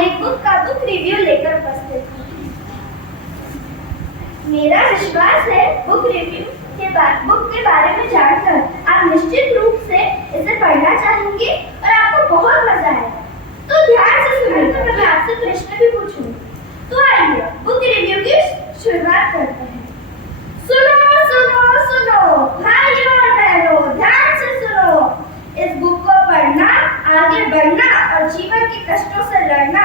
एक बुक का book review लेकर उपस्थित हूँ। मेरा विश्वास है बुक रिव्यू बुक के बारे में जानकर आप निश्चित रूप से इसे पढ़ना चाहेंगे और आपको बहुत मजा आएगा। तो ध्यान से सुनिए। तो मैं आपसे प्रश्न भी पूछूंगी। तो आइए बुक रिव्यू की शुरुआत करते हैं। सुनो सुनो सुनो भाइयों और बहनों, ध्यान से सुनो। इस बुक को पढ़ना, आगे बढ़ना और जीवन के कष्टों से लड़ना,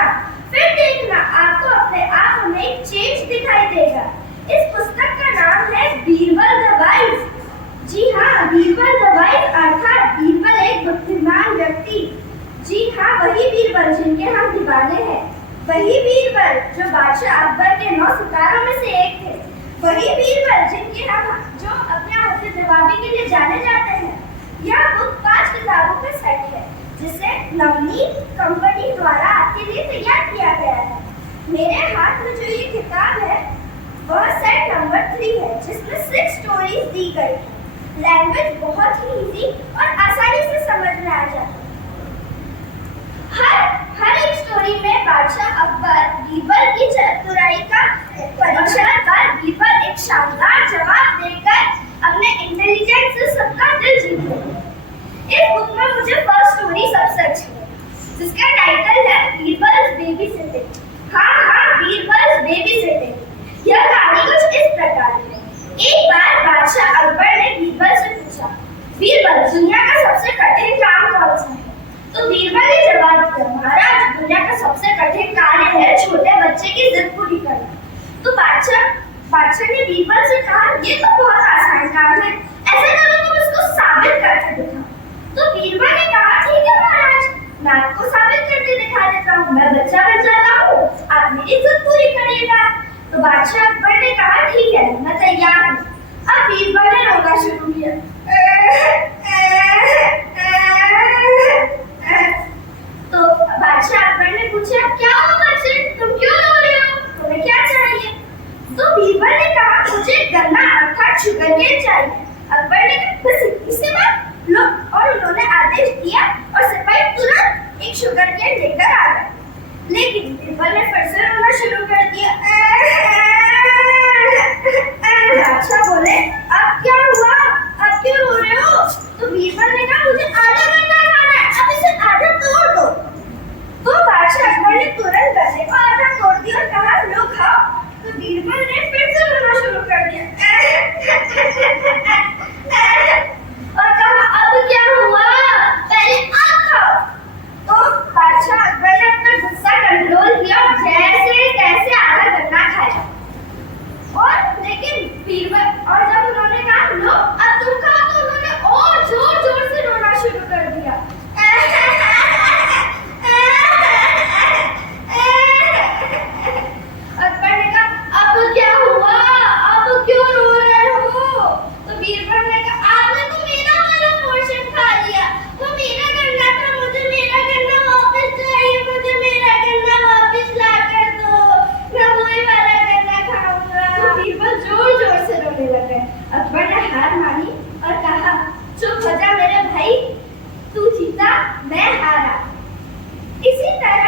फिर देखना आपको अपने आप में एक चेंज दिखाई देगा। इस पुस्तक का नाम है बीरबल द वाइज। जी हाँ, बीरबल द वाइज अर्थात बीरबल एक बुद्धिमान व्यक्ति। जी हाँ, वही बीरबल जिनके हम दीवाने हैं, वही बीरबल जो बादशाह अकबर के 9 सितारों में से एक थे, वही बीरबल जिनके हम जो अपने हौसले जवाबी के लिए जाने जाते हैं। यह बुक 5 किताबों का सेट है जिसे नवनीत कंपनी द्वारा आपके लिए तैयार किया गया है। मेरे हाथ में जो ये किताब है वह सेट नंबर 3 है जिसमें 6 स्टोरीज दी गई है। लैंग्वेज बहुत ही इजी और आसानी से समझ में आ जाती है। हर एक स्टोरी में बादशाह अकबर बीरबल की चतुराई का परीक्षण कर बीरबल एक शानदार जवाब देकर अपने इंटेलिजेंस से सबका दिल जीत लेते। इस बुक में मुझे फर्स्ट स्टोरी सबसे अच्छी लगी जिसका टाइटल है बीरबल्स बेबी सिटिंग। हाँ, बीरबल्स बेबी सिटिंग। यह कहानी कुछ इस प्रकार है। एक बार बादशाह अकबर ने बीरबल से पूछा, बीरबल दुनिया का सबसे कठिन काम कौन सा है? तो बीरबल ने जवाब दिया, महाराज दुनिया का सबसे कठिन कार्य है छोटे बच्चे की जिद पूरी करना। तो बादशाह ने बीरबल से कहा, ये तो बहुत आसान काम है, ऐसा करो तुम इसको साबित करके दिखाओ। तो बीरबल ने कहा, ठीक है महाराज, मैं आपको साबित करके दिखा देता हूँ। मैं बच्चा बन जाता हूँ, आप मेरी जिद पूरी करिएगा। तो बादशाह अकबर ने कहा, ठीक है मैं तैयार हूँ। अब बीरबल ने रोना शुरू किया। तो बादशाह अकबर ने पूछा, क्या हुआ बच्चे, तुम क्यों रो रहे हो, तुम्हें क्या चाहिए? तो बीरबल ने कहा, मुझे गन्ना अर्थात शुगरकेन चाहिए। अकबर ने कहा, बस इतनी सी बात लो, और उन्होंने आदेश दिया और सिपाही तुरंत एक शुगरकेन लेकर आ गए। लेकिन बीरबल ने फिर से रोना शुरू कर दिया। बादशाह बोले, अब क्या हुआ, अब क्यों रो रहे हो? तो बीरबल ने कहा, मुझे आधा गन्ना खाना है, अब इसे आधा तोड़ दो। तो बादशाह अकबर ने तुरंत गन्ने को आधा तोड़ दिया और कहा, लो खाओ। तो बीरबल ने फिर से रोना शुरू कर दिया और कहा, अब क्या हुआ, पहले आप खाओ। तो बादशाह अकबर ने अपना गुस्सा कंट्रोल किया और जैसे तैसे आधा गन्ना खाया। और लेकिन बीरबल और जब उन्होंने कहा, लो अब तुम खाओ, तो उन्होंने और जोर जोर से रोना शुरू कर दिया। अकबर ने कहा, अब क्या हुआ, अब क्यों रो रहे हो? तो बीरबल ने कहा, आपने तो मेरा वाला पोर्शन खा लिया, वो मेरा गन्ना था, मुझे मेरा गन्ना वापस चाहिए, मुझे मेरा गन्ना वापस ला कर दो, मैं वही वाला गन्ना खाऊंगा। तो बीरबल जोर जोर से रोने लगे। अकबर ने हार मानी और कहा, चुप हो जा मेरे भाई, तू जीता मैं हारा। इसी तरह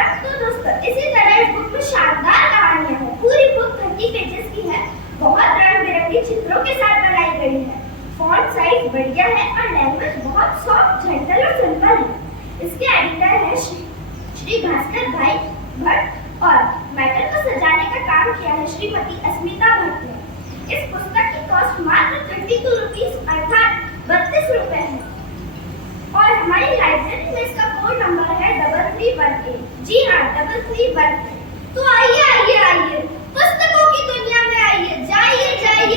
इस बुक में शानदार कहानियां हैं। पूरी बुक 30 पेजेस की है, बहुत रंग बिरंगे चित्रों के साथ बनाई गई है। फॉन्ट साइज बढ़िया है और लैंग्वेज बहुत सॉफ्ट, जेंटल और सिंपल है। इसके एडिटर है श्री भास्कर भाई भट्ट और मैटर को सजाने का काम किया है श्रीमती अस्मिता भट्ट ने। इस पुस्तक की कॉस्ट मात्र 32 रुपीज अर्थात 32 रुपए है और हमारी लाइब्रेरी में इसका कोड नंबर है 3318। जी हाँ, 3318। तो आइए पुस्तकों की दुनिया में आइए, जाइए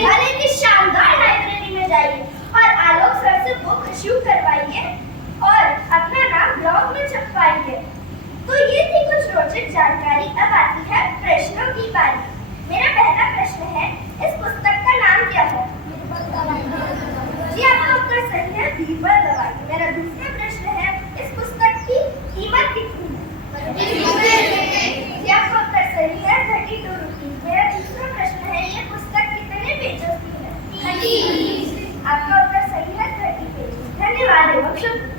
हले की शानदार लाइब्रेरी में जाइए और आलोक सर से बुक इश्यू करवाइए और अपना नाम ब्लॉग में छपवाइए। तो ये थी कुछ रोचक जानकारी। अब आती है प्रश्नों की बारी। मेरा पहला प्रश्न है, इस पुस्तक का नाम क्या है? जी आपका उत्तर सही है, बीरबल द वाइज। मेरा दूसरा प्रश्न है, इस पुस्तक की कीमत कितनी है? जी आपका उत्तर सही है, 32 रुपीज। मेरा तीसरा प्रश्न है, ये पुस्तक कितने पेजेस की है? 30। आपका उत्तर सही है, 30 पेजेस। धन्यवाद एवं शुभ